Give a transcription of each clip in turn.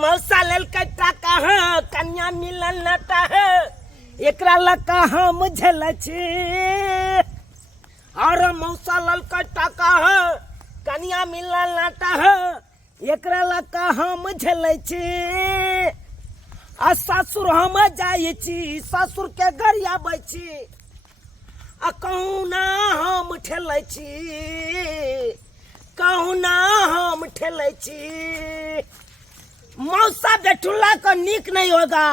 मौसा लेल टाका है कन्या मिलल नटा है एकरा लका हम झेल छी और मौसा लेल टाका है कन्या मिलल नटा है एकरा लका हम झेल छी आ ससुर हम जाय छी ससुर के घर आबै छी आ कहुना हम ठेलै छी कहुना हम ठेलै छी मौसा बेटुल्ला को नीक नहीं होगा।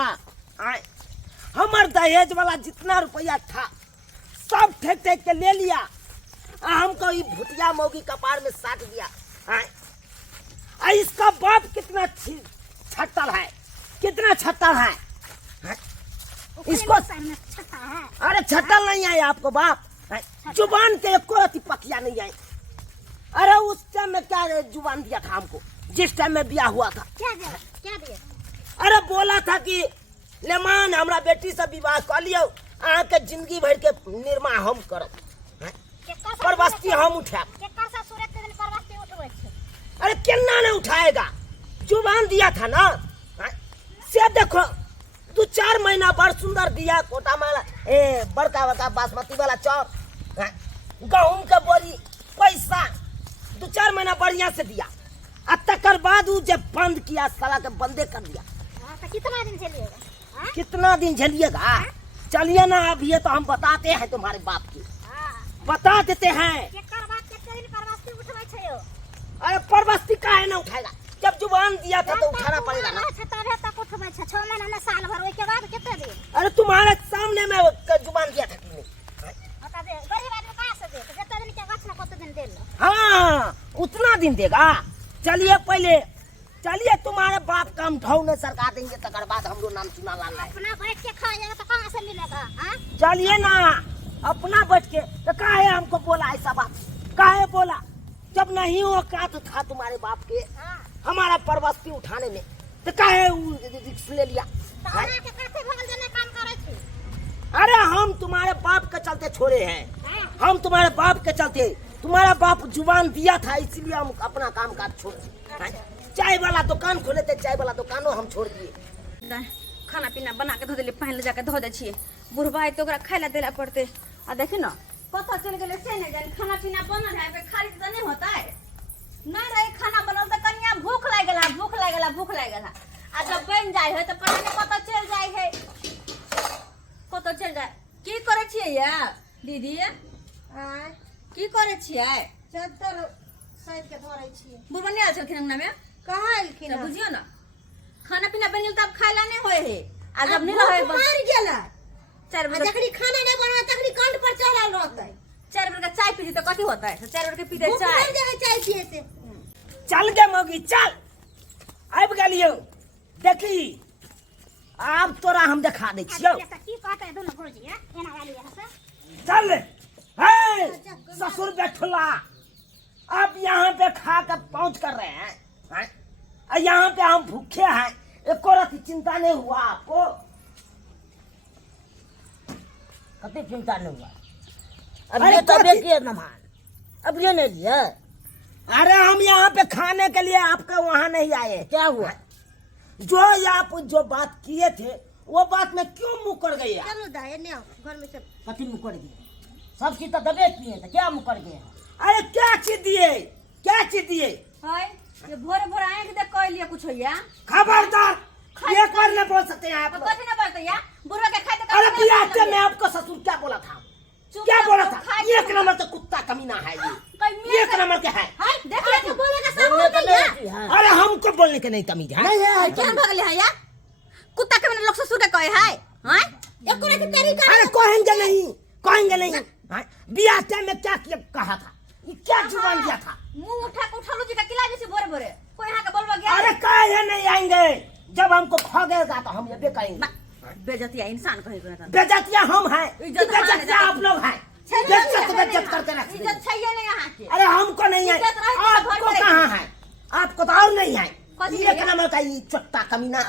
हमार दहेज वाला जितना रुपया था सब ठेक ठेक के ले लिया हमको ये भुतिया मौगी कपार में साट दिया। इसका बाप कितना छट्टर है कितना छट्टर है इसको अरे छट्टर नहीं आए आपको बाप जुबान के एक रति पकिया नहीं आई। अरे उस टाइम में क्या जुबान दिया था हमको जिस टाइम में ब्याह हुआ था क्या दिया? अरे बोला था कि लेमान हमरा बेटी से विवाह कर लियो के जिंदगी भर के निर्माण हम करब परवस्ती हम उठा। अरे केना नहीं उठाएगा जुबान दिया था ना से देखो 2-4 महीना बड़ सुंदर दिया कोटा माला बड़का बड़का बासमती वाला चाउर गेहूं के बोरी पैसा 2-4 महीना बढ़िया से दिया तकर बाद जब बंद किया साला के बंदे कर दिया। तो कितना दिन झेलिएगा? कितना दिन झेलिएगा? चलिए ना अभी तो हम बताते हैं तुम्हारे बाप की बता देते हैं। अरे परवस्ती काहे ना उठाएगा जब जुबान दिया था तो उठाना पड़ेगा ना। 6 महीना में साल भर के बाद कितने दिन? अरे तुम्हारे सामने में जुबान दिया था तुमने। गरीब आदमी कहाँ से दे? जितना दिन के गछ ना कत दिन दे लो। हाँ उतना दिन देगा। चलिए पहले चलिए तुम्हारे बाप का हम ढौने सरकार देंगे तकर बाद हम लोग नाम चुना लाना है। अपना बैठ के खाएगा तो कहाँ से मिलेगा? चलिए ना अपना बैठ के तो काहे हमको बोला ऐसा बात काहे बोला जब नहीं वो का तो था तुम्हारे बाप के हमारा परवस्ती उठाने में तो काहे रिस्क ले लिया। अरे हम तुम्हारे बाप के चलते छोड़े हैं हम तुम्हारे बाप के चलते तुम्हारा बाप जुबान दिया था इसलिए हम अपना काम काज छोड़ दिए। चाय वाला दुकान खोले थे चाय वाला दुकानों हम छोड़ दिए। खाना पीना बना के धो दिले पहले जाके धो दे छिए बुढ़बा है तो ओकरा खाए ला देला पड़ते आ देखी ना पता चल गेले से नहीं जाने खाना पीना बनल है पे खाली तो नहीं होता है ना रही खाना बनल तो कनिया भूख लाग गेला आ जब बन जाय है तो पता चल जाय है पता चल जाय की करे छिए या दीदी की करे छिए चद्दर साइड के धरे छिए बुढ़बा नहीं आल छलखिन अंगना में कहाँ आलखिन? बुझियो ना खाना पीना बनिल तब खाइला नहीं होए है आ जब नहीं रहे मर गेला 4 बजे जखनी खाना नहीं बनवा तखनी कंठ पर चढ़ल रहतै 4 बजे का चाय पी तो कथी होता है 4 बजे के पीते चाय मर जाए चाय पिए से। चल गे मौगी चल आबि गेलियो देखी अब तोरा हम दिखा दै छियो की कहते दोनों भौजी एना वाली है चल हे ससुर बेठुला अब यहाँ पे खा कर पहुंच कर रहे हैं यहाँ पे हम भूखे हैं एको रति चिंता नहीं हुआ आपको कभी चिंता नहीं हुआ अब ये तबियत की नमान अब ये नहीं लिया। अरे हम यहाँ पे खाने के लिए आपके वहाँ नहीं आए क्या हुआ जो आप जो बात किए थे वो बात में क्यों मुकर गई आप? चलो दाए ने घर में से कथी मुकर गए सब चीज तो दबे किए थे क्या मुकर गए। अरे क्या चीज दिए हाय ये भोरे भोरे आए के देख कह लिया कुछ होया खबरदार ये कर नहीं बोल सकते हैं आप अब लोग। कथी ना बोलते या बुढ़वा के खाए तो अरे बियाह में आपको ससुर क्या बोला था क्या बोला था एक नंबर तो कुत्ता कमीना है ये एक नंबर के है हाय देख ले तो बोलेगा सब बोलने होता का है। नहीं है। अरे हमको बोलने के नहीं तमीज है नहीं है क्या भगले है या कुत्ता के लोग ससुर के कहे है हाय एक को की तरीका अरे कहेंगे नहीं बियाह में क्या कहा था ये क्या जुबान दिया था मुंह उठा के उठा लो जी का किला जैसे भोरे भोरे कोई यहां के बोलवा गया अरे काहे नहीं आएंगे जब हमको खा गएगा तो हम ये भी कहेंगे बेइज्जतिया इंसान कहे को ना बेइज्जतिया हम हैं इज्जत आप लोग हैं बेइज्जत करके रख इज्जत चाहिए नहीं यहां के अरे हमको नहीं है इज्जत रहे तो आपको घर कहाँ है आपको तो और नहीं है कथी ये क्या नंबर का ये चट्टा कमीना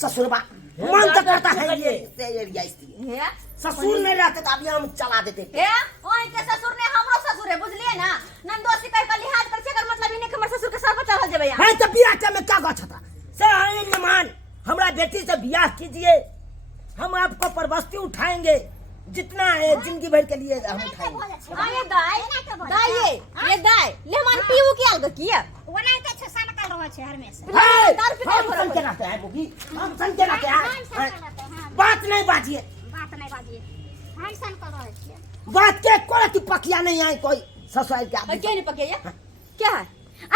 ससुरबा मन तो करता है ये एरिया इसलिए है ससुर नहीं रहते तो अभी हम चला देते है ओए के ससुर ने हमरो ससुर है बुझलिए ना नंदोसी कह के लिहाज कर छे कर मतलब इने हमर ससुर के सर पर चढ़ल जेबे है तो बियाह में क्या गछ था से बेटी से ब्याह कीजिए, हम आपको परबस्ती उठाएंगे, जितना है जिंदगी भर के लिए हम उठाएंगे। अरे दाई ये दाई लेमन पीऊ के अलग किया ओनाइते 6 साल का रहो छे हरमेशा है, दारू पीते हम हो सन के रहते हैं बुगी, हम सन के रहते हैं। बात नहीं बाजिए, बात नहीं बाजिए, हम सन कर रहे छे। बात के कोई की पकिया नहीं आए कोई ससुराल के आदमी। क्या नहीं पके क्या है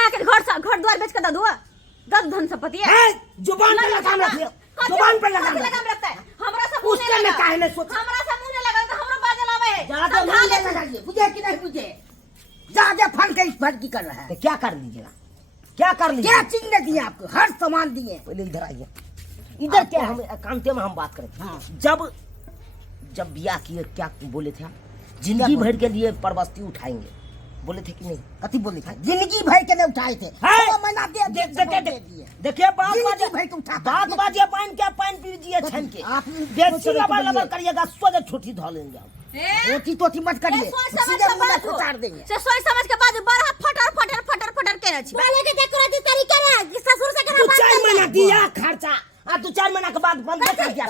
आके घर द्वार बेच कर दो दस धन संपत्ति है जुबान पे लगाम रखिए, जुबान पे लगाम रखता है हमरा सब उसके में काहे नहीं सोच, हमरा सब मुंह लगा तो हमरा बाजे लावे ज्यादा मुंह नहीं लगाइए, बुझे कि नहीं बुझे, ज्यादा फन के इस फट की कर रहा है। तो क्या कर लीजिएगा, क्या कर लीजिए, क्या चीज ने दिए आपको, हर सामान दिए। पहले इधर आइए, इधर क्या हम एकांत में हम बात करें। हाँ। जब ब्याह किए क्या बोले थे आप, जिंदगी भर के लिए परबस्ती उठाएंगे बोले थे कि नहीं, कति बोले थे, जिंदगी भर के लिए उठाए थे। देखिए बात बाजिए, पान क्या पान पीजिए छन के, बेसी लबर लबर करिएगा, सोच छोटी धो लेंगे आप, छोटी तोटी मत करिए, सीधे मुंह में उतार देंगे। से सोच समझ के बाद बड़ा फटर के रही पहले के डेकोरेटिव तरीका रे ससुर से तू 4 महीना दिया खर्चा, आ 2-4 महीना के बाद बंद कर दिया।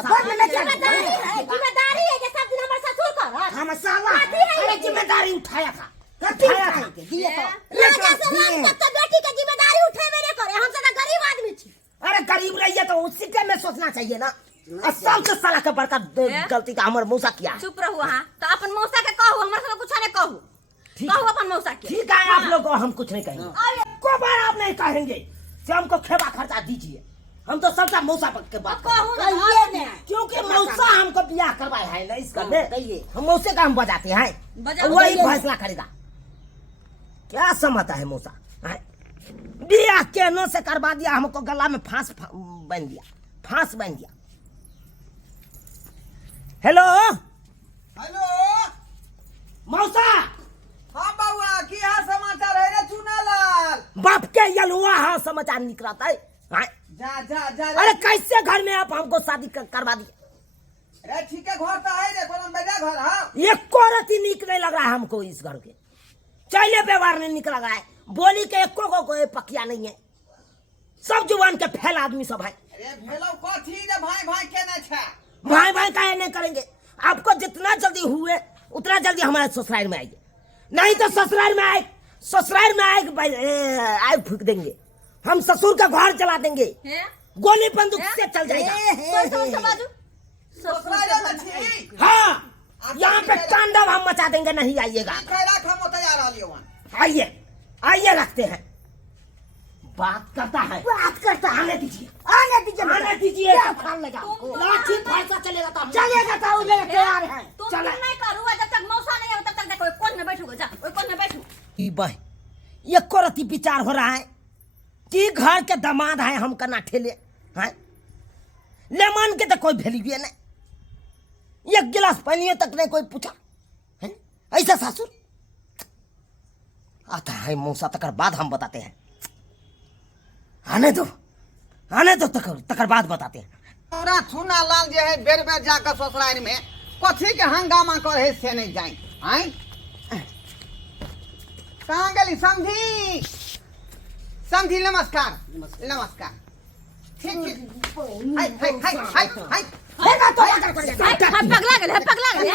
जिम्मेदारी है कि सब दिन हमारे ससुर कर हम साला अरे जिम्मेदारी उठाया था, दिया था दिया तो बेटी की जिम्मेदारी उठे मेरे करे, हम तो गरीब आदमी छी। अरे गरीब रहिए तो उसी के में सोचना चाहिए ना, सबसे साला का बड़का गलती का हमारे मौसा किया। चुप रहो हां तो अपन मौसा के कहू, हमरा सब कुछ नहीं कहू, कहू अपन मौसा के। ठीक है आप लोग, हम कुछ नहीं कहेंगे, को बार आप नहीं कहेंगे से हमको खेबा खर्चा दीजिए, हम तो सबका मौसा के बात कहिए, क्योंकि मौसा हमको ब्याह करवाए है ना, इसका कहिए हम मौसे का हम बजाते हैं, वही फैसला करेगा। क्या समझता है मौसा, ब्याह केनो से करवा दिया, हमको गला में फांस बन दिया, फांस बन दिया। हेलो हेलो मौसा, हाँ बाबा की हाल समाचार है रे चुनालाल? बाप के यलुआ हाँ समाचार निकलता है। जा जा जा अरे कैसे घर में आप हमको शादी करवा दिए? अरे ठीक है, घर तो है रे, कोनो बेटा घर हाँ। ये कोरती निक नहीं लग रहा है हमको, इस घर के चले व्यवहार नहीं निकल रहा है, बोली के एको को कोई पकिया नहीं है, सब जुबान के फैल आदमी सब है। अरे भेलो कथी रे भाई भाई के न छा, भाई भाई काहे नहीं करेंगे, आपको जितना जल्दी हुए उतना जल्दी हमारे ससुराल में आइए, नहीं तो ससुराल में आए फूक देंगे, हम ससुर का घर चला देंगे, गोली बंदूक से चल जाएगा। ससुराल में छी? हाँ यहाँ पे तांडव हम मचा देंगे, नहीं आइएगा। खैरात हम तैयार आ लियो वन। आइए रखते हैं, बात करता है आने दीजिए, आने दीजिए, लाठी फैसा चलेगा तो तैयार है। तुम नहीं करूँ जब तक मौसा नहीं हो तब तक देखो कोन में बैठूंगा, जा कोई कोन में बैठू। ये कोरती विचार हो रहा है कि घर के दामाद है, हम करना ठेले हैं, लेमन के तो कोई वैल्यू नहीं, एक गिलास पानी तक नहीं कोई पूछा है, ऐसा सासुर आता है मौसा, तकर बाद हम बताते हैं, आने दो तकर बाद बताते हैं। पूरा चुनालाल जे है बेर बेर जाकर ससुराल में कथी के हंगामा करे से नहीं जाए हैं? कहाँ गली समझी? नमस्कार ठीक पगला गए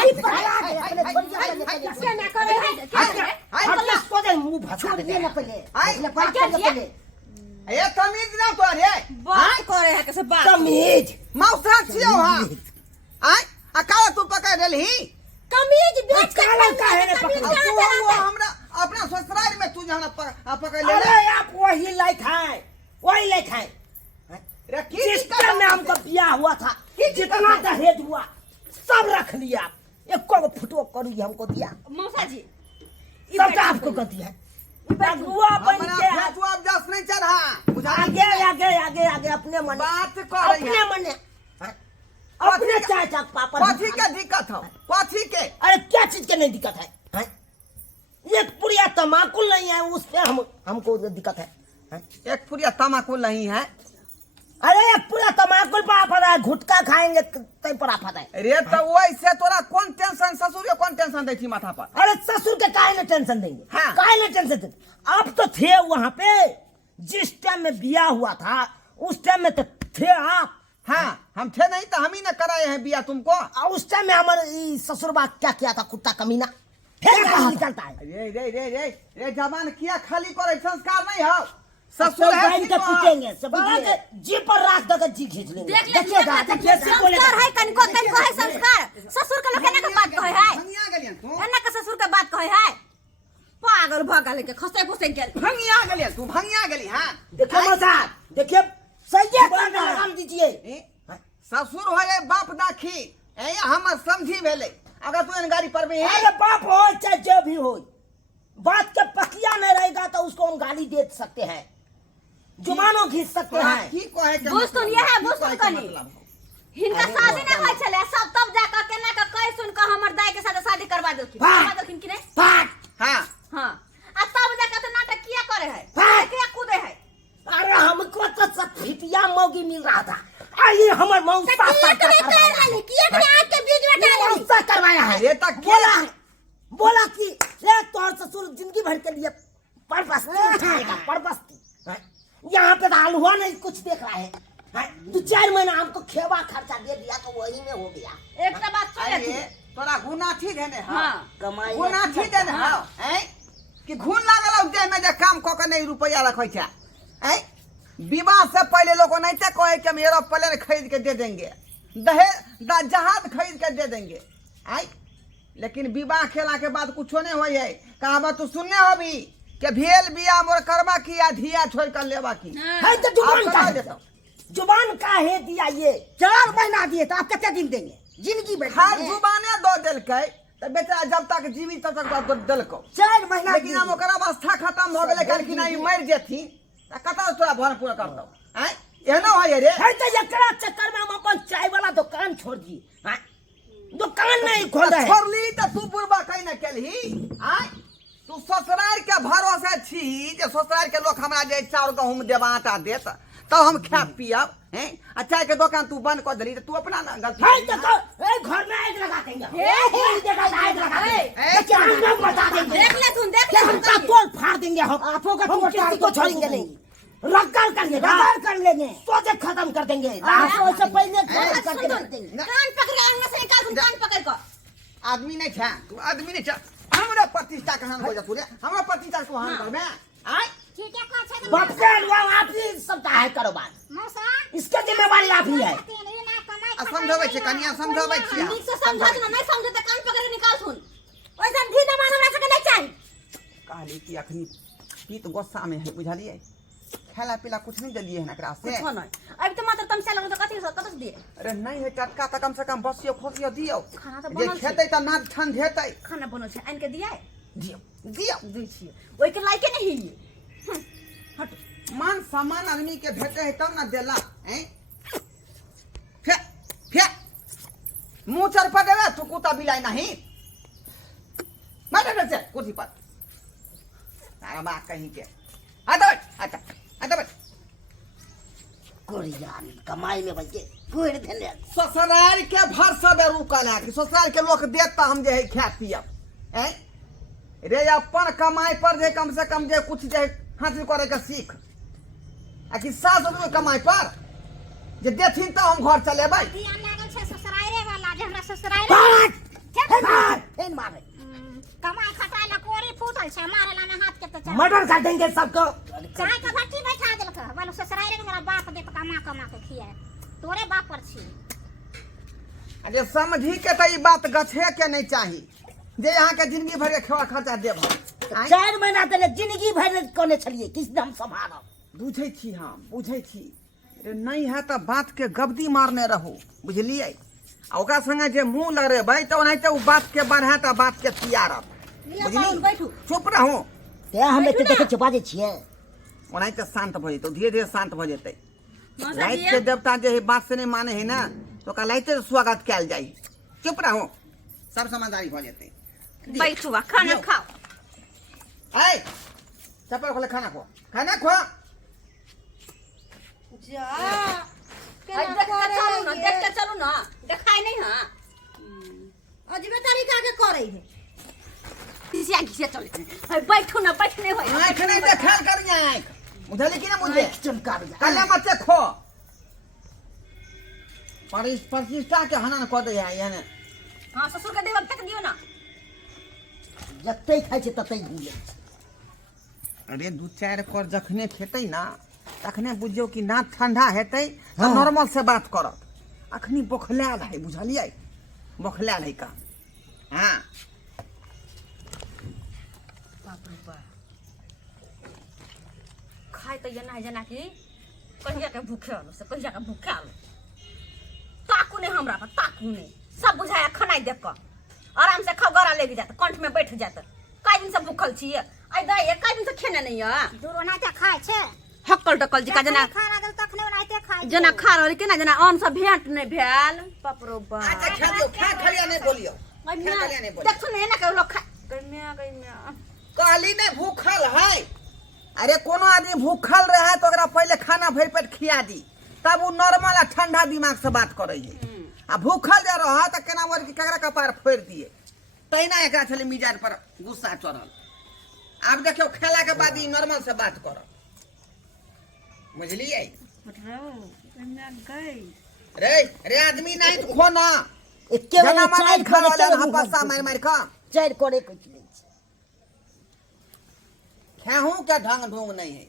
ये तमीज ना तो रे बात करे है कैसे बात तमीज मौसा छियो हां आई अकावा तू पकड़ देलही कमीज बेच के वो हमरा अपना ससुराल में तू जाना पकड़ ले। अरे आप वही लायक है सिस्टम में हमको ब्याह हुआ था, जितना दहेज हुआ सब रख लिया, एको फुटो करू हमको दिया, मौसा जी सबका आपको गलती है, बगुआ बन के तू अब जस नहीं चढ़ा आगे अपने मन बात कर अपने मन अपने चाचा पापा कथी के दिक्कत हो, कथी के? अरे क्या चीज के नहीं दिक्कत है? एक पुड़िया तमाकुल नहीं है, उस पे हमको दिक्कत है। एक पुड़िया तमाकुल नहीं है? अरे एक पूरा तमाकुल पर आफत है, गुटखा खाएंगे तय पर आफत है। अरे तो वैसे तोरा कौन टेंशन, ससुर के कौन टेंशन दै छी माथा पर? अरे ससुर के काहे न टेंशन देंगे, हाँ। काहे न टेंशन देंगे, आप तो थे वहाँ पे जिस टाइम में ब्याह हुआ था, उस टाइम में तो थे आप। हाँ हम थे नहीं तो हम ही न कराए हैं बिया तुमको। और उस टाइम में हमारे ससुर बा क्या किया था, कुत्ता कमीना फिर कहाँ निकलता है। रे रे रे रे रे जवान किया खाली करे संस्कार नहीं हो। ससुर ससुर है बहन के पीटेंगे सब जी पर राख देकर जी खींच लेंगे। देख ले देखिएगा संस्कार है कनको है संस्कार। ससुर के लोग के बात कहे है, भंगिया गलियन तू एना के ससुर के बात कहे है। पागल भगल के खसे फुसे के भंगिया गलियन तू भंगिया गली। हां देखिए मजाक, देखिए सही है काम दीजिए। ससुर हो गए बाप दाखी ए हमर समझी भेले। अगर तू इन गाड़ी पर भी है अरे बाप हो चाहे जो भी हो, बात के पकिया नहीं रहेगा तो उसको हम गाली दे सकते हैं, जुबानों खींच सकते हैं। की कहे के बुझ सुन ये है, बुझ सुन कनी हिनका शादी नहीं होय छले सब तब जाकर केना का कह सुन के हमर दाई के साथ शादी करवा देलखिन। करवा देलखिन कि नहीं? हां हां आ तब जाकर तो नाटक किया करे है, किया कूदे है। अरे हमको तो सब फिटिया मौगी मिल रहा था, आइए हमारे मौसा करवाया है। ये तक बोला कि ये तोर ससुर जिंदगी भर के लिए पर्पस उठाएगा, पर्पस। यहाँ पे दाल हुआ नहीं कुछ देख रहा है, 2-4 महीना हमको खेवा खर्चा दे दिया तो वही में हो गया। एक तो बात सुन ले तोरा गुना थी देने हां कमाई गुना थी देने हां हैं कि घुन लागल उते में जे काम क के नहीं रुपया रखै छै हैं। विवाह से पहले लोग नहीं ते कहे कि हम एरोप्लेन खरीद के दे देंगे, जहाज खरीद के दे देंगे आई। लेकिन विवाह खेला के बाद कुछ नहीं हुई है। कहावत तू सुनने हो भी कि भेल बिया मोर करवा किया धिया छोड़ कर लेवा की है तो जुबान का है दिया। ये 4 महीना दिए तो आप कितने दिन देंगे? जिंदगी भर हर जुबाने दो दिलकै तो बेचारा जब तक जीवित तब तक दिलको 4 महीना। लेकिन अब ओकर अवस्था खत्म हो गेलै कल कि नहीं मर जेथी त कता तोरा भर पूरा करतौ हैं। एहनो है रे है तो एकरा चक्कर में हम अपन चाय वाला दुकान छोड़ दिए, दुकान नहीं खोल रहे। छोड़ली तो तू बुरबा कहीं न केलही आय। तू ससुराल के भरोसे छी जे ससुराल के लोग हमरा जे चाउर गहूम देबा आटा देत तो हम खा पियब हैं। अच्छा के दुकान तू बंद कर देली तो तू अपना ना गलती है तो ए घर में आग लगा देंगे, ए देखा आग लगा देंगे। देखिए हम लोग बता देंगे, देख ले सुन देख ले हम का तोड़ फाड़ देंगे। हम आपको का तोड़ किसी को छोड़ेंगे नहीं, रगड़ कर लेंगे, सोचे खत्म कर देंगे। से पहले करके रख देंगे। कान पकड़ अंग से निकाल सुन कान पकड़ को। आदमी नहीं छा तू आदमी नहीं छा। हमरा प्रतिष्ठा कहां हो जा तू रे हमरा प्रतिष्ठा को हां कर में आय। ठीक है कौन सा बाप के आप ही सब है कारोबार, मौसा इसके जिम्मेवारी आप ही है। समझावे छे कनिया समझावे छिया ठीक से समझा ना नहीं समझे तो कान पकड़ के निकाल सुन। ओइसन भी ना मान हमरा से नहीं चाहिए। कहली कि अखनी पीत गुस्सा में है बुझलिए। खेला पीला कुछ नहीं दलिए है एकरा से कुछ नहीं अब तो मात्र तुम चलो तो कथि से कतस दिए। अरे नहीं है टटका त कम से कम बसियो खोसियो दियो। खाना तो जे बनल खेतै त नाद ठन हेतै खाना बनल छै आन के दिए दियो दियो दै छिए ओइ के लायके नहीं है। हट मान सम्मान आदमी के भेटे है तब ना देला हैं। फे फे मुंह चर पड़ेगा तू कुत्ता बिलाई नहीं बैठ जा कुर्सी पर तारा बात कहीं के आता आता आता बैठ। कोरियान कमाई में बचे कोई धन ससुराल के भर सब रुकल है कि ससुराल के लोग देता हम जे है खा पियब हैं। रे अपन कमाई पर जे कम से कम जे कुछ जे हासिल करे के सीख आ कि सास ससुर कमाई पर जे देथिन तो हम घर चलेबै। ध्यान लागल छै ससुराइरे वाला जे हमरा ससुराइरे मारे कमाई खटाई ला कोरी फूटल छै मारे ला में हाथ के तो चल मर्डर कर देंगे सबको। चाय का भट्टी बैठा देलक बोलो ससुराइरे में हमरा बाप दे कमा के खियाए तोरे बाप पर छी। अरे समझी के तो ई बात गछे के नहीं चाही जे यहाँ के जिंदगी भर के खेवा खर्चा देब। 4 महीना तक जिंदगी भर कोने चलिए किस दम संभालो। बुझे छी हम बुझे छी। अरे नहीं है तो बात के गबदी मारने रहो बुझलिए। ओकरा संगे जे मुंह लड़ेबै तो ओनाहिते उ बात के बढ़ा त बात के तियारब बुझली। बैठू चुप रहू ते हमें तो देखे छुपा दे छिए ओनाहिते शांत भ जेतौ धीरे धीरे शांत भ जेतै। मौसा लाइट जी के देवता जे है बात से नहीं माने है ना तो का लाइटे स्वागत कैल जाई। चुप रहू सब समझदारी भ जेतै। बैठू खाना खाओ। आय चप्पल खोले खाना खो खाना खो। जा देख के चलू ना देखाई नहीं हां अजबे तरीका के करे है घिसिया घिसिया चले बैठू ना बैठने होय आंख नहीं देखा करिया आंख मुझे कि ना मुझे चमका दे। कल्ला मत खो प्रतिष्ठा के हनन कऽ दै है यानी हाँ ससुर के देवब तक दियो ना जते खाइ छै तते घूम जाइ छै। अरे 2-4 कर जखने खेतै ना तखने बुझियौ कि नाक ठंडा हेतै तऽ हाँ। नॉर्मल से बात करत। अखनी बोखलायल है बुझलियै बोखलायल है का हाँ बाप रे बाप खाए तो ये ना जना कि कहिया के भूखे आलो से कहिया के भूखे आलो ताकू ने हमरा पर ताकू ने सब बुझाया खनाई देख कर आराम से खाओ गरा लेके जात कंठ में बैठ जात कई दिन से भूखल छिए आई दई कई दिन से खेने नहीं है दूर ओनाते खाय छै हक्कल टकल जी का जना खाना दल तखने ओनाते खाय जना खा रहल के ना जना अन सब भेंट नहीं भेल बाप रे बाप अच्छा खा दियो खा खलिया नहीं बोलियो खा खलिया नहीं बोलियो देख सुने ना के लोग खा गइया कहली नहीं भूखल है। अरे कोनो आदमी भूखल रहे तो ओकरा पहले खाना भर पेट खिया दी तब वो नॉर्मल आ ठंडा दिमाग से बात करे है। आ भूखल जा रहा तो केना बोल के ककरा कपार फोड़ दिए तैना एकरा छले मिजाज पर गुस्सा चढ़ल। अब देखियो खेला के बाद ही नॉर्मल से बात कर बुझलिए रे रे आदमी नहीं तो खो ना एके जना बेर मन खा चारि वाला करे हपसा मार मार खा चारि करे कुछ नहीं छै। खेहू के ढंग ढूंग नहीं है।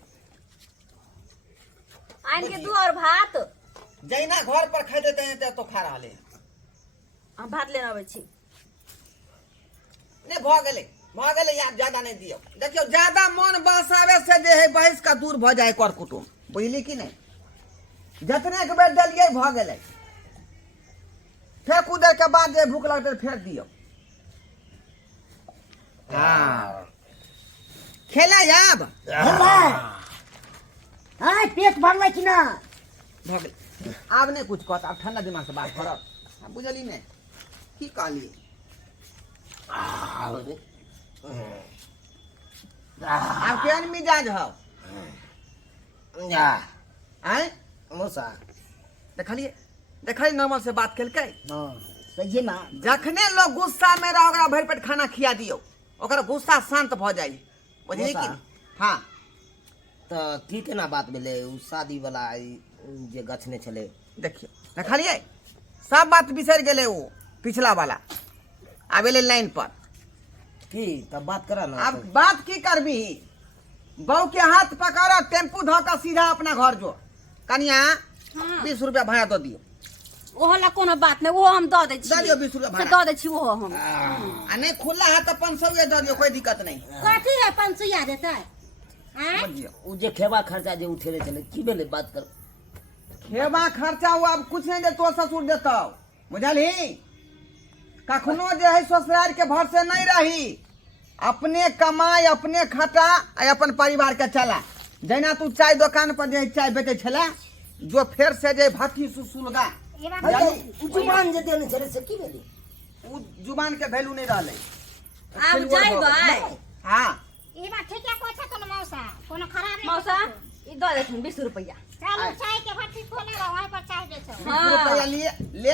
आइन के दू और भात जैना घर पर खा देते हैं तो खा रहा ले हम भात लेना आबै छी ने भ गेले यार ज्यादा नहीं दियो। देखियो ज्यादा मन बसावे से जे है बहिस का दूर भ जाए कर कुटुम बुझली कि नहीं जतने के बेर दलिए भ गेले फेर कूदे के बाद जे भूख लगते फेर दियो। हाँ खेला याब हेला हां पेट भरले कि ना भ गेले आब नहीं कुछ कहत अब ठंडा दिमाग से बात करब बुझली नहीं की कहली आप केहन मिजाज हो आए मौसा देखलिए नॉर्मल से बात केलकै हां सही ना जखने लोग गुस्सा में रह ओकरा भरि पेट खाना खिया दियो ओकर गुस्सा शांत भ जाई बुझली कि हाँ तो की केना बात भेलै उ शादी वाला जे गछने छले देखियो देखलिए सब बात बिसर गेले वो पिछला वाला आब एले लाइन पर की तब बात करा ना अब बात की करबी बहू के हाथ पकड़ टेम्पू धो कर सीधा अपना घर जो कनिया 20 रुपया भाड़ा दो दियो ओहो ला कोनो बात नहीं वो हम दऽ दै छी दऽ दियौ 20 रुपया से भाड़ा। दऽ दै छी ओहो हम आ नहीं खुला है तो 500 दो दियो कोई दिक्कत नहीं कथी है 500 देतै हैं बुझियो उ जे खेबा खर्चा जे उठेले छले की भेलै बात कर खेबा खर्चा हुआ अब कुछ नहीं दे तो ससुर देता बुझली कखनो जे है ससुराल के भर से नहीं रही अपने कमाई अपने खटा आ अपन परिवार के चला जना तू चाय दुकान पर जे चाय बेचे छला जो फिर से जे भट्टी सुसुलगा ये बात जुबान जे देने छले से की भेलै उ जुबान के वैल्यू नहीं रहले आब जाइबै हाँ ये बात ठीक है कोइ छै कोनो मौसा कोनो खराब नहीं मौसा ई दऽ देथिन 20 रुपया चलो चाय के भट्टी खोले रहो वहीं पर चाय बेचो 20 रुपया लिए ले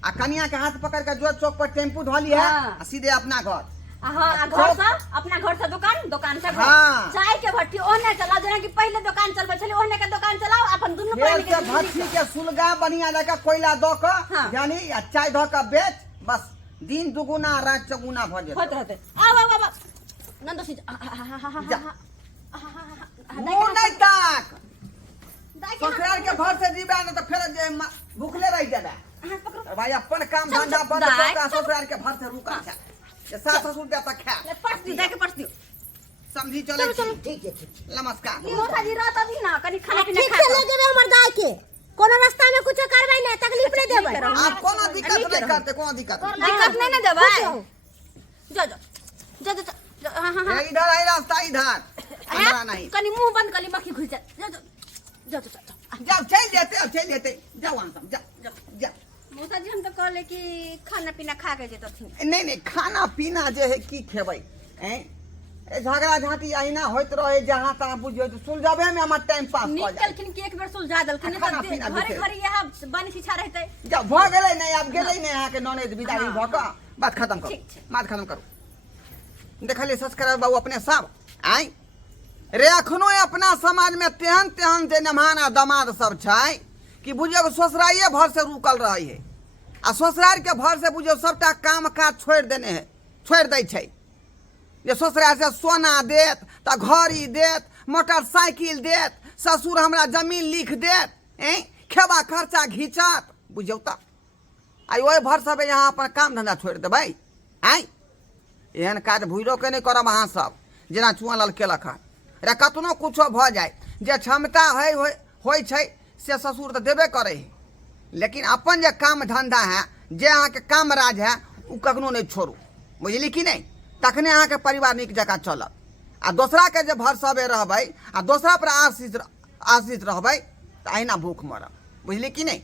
आ कनिया के हाथ पकड़ के जो चौक पर टेम्पू धोली है हाँ। आ सीधे अपना घर हाँ घर से अपना घर से दुकान से घर हाँ। चाय के भट्टी ओने चलाओ जेना कि पहले दुकान चलबै छलै ओने के दुकान चलाओ अपन दुनू फेर प्राणी से के भट्टी के सुलगा बढ़िया जगह कोयला दो के हाँ। यानी आ चाय धो के बेच बस दिन दुगुना रात चौगुना भ होते जेतै होते आव नंदो सी जा। मुंह नहीं ताक दाई ससुराल के घर से जीबा न तो फिर जे भूखले रह जाबे हाथ पकड़ो तो भाई अपन काम चल, धंधा चल, बंद दाई, कर के चल। ससुराल के घर से रुका छा ये सास ससुर दे तक खा ले पर्स दियो जाके पर्स दियो समझी चले छी। ठीक है ठीक नमस्कार ई मोसा जी रहत अभी ना कनी खाना पीना ठीक खा से ले जेबे हमर दाई के कोनो रास्ता में कुछ करबै ना तकलीफ नहीं देबै आप कोनो दिक्कत नहीं करते कोनो दिक्कत नहीं दिक्कत नहीं ना देबै जा हां ये इधर आई रास्ता इधर अंदर नहीं कनी मुंह बंद कली मक्खी घुस जा जाओ चल लेते जाओ वहां सब जा मौसा जी हम तो कहले कि खाना पीना खा के जेतथिन नहीं खाना पीना जे है की खेबै हैं ए झगड़ा झांटी अहिना होइत रहे जहां तहां बुझियो तो सुलझाबे में हमर टाइम पास भ जाय निकलखिन कि एक बेर सुलझा देलखिन आ खाना तो पीना घरे बिके। घरे यहाँ बनी शिक्षा रहते जा भ गेलै नहीं अब गेलै नहीं अहाँ के नॉलेज बिदारी हाँ, भ क बात खत्म ठीक छै। करू बात खत्म करू देखलिए सब्सक्राइबर बाबू अपने सब आई रे अखनो अपना समाज में तेहन जे नमहान आ दामाद सब छै कि बुझियो कि ससुराइए भर से रुकल रही है आ ससुरार के भर से बुझियो सबटा काम काज छोड़ देने है, छोड़ दै छै। जे ससुरार से सोना देत तऽ घड़ी देत, मोटरसाइकिल देत, ससुर हमरा जमीन लिख देत, खेबा खर्चा घिंचत, बुझियौ तऽ आई ओहि भर सब यहाँ अपन काम धंधा छोड़ देबै। आई एहन काज भूलो के नहीं करब अहाँ सब जेना चुआल केलक हन। रे कतनो कुछो भऽ जाए, जे क्षमता होइ छै से ससुर तऽ देबे करे है, लेकिन अपन जे काम धंधा है, जे अहाँ के काम राज है, उ कखनो नहीं छोड़ू, बुझली कि नहीं? तखने अहाँ के परिवार नीक जकाँ चलत। आ दोसरा के जे भरसबे रहबै आ दोसरा पर आश्रित रहबै तऽ अहिना भूख मरब, बुझली कि नहीं?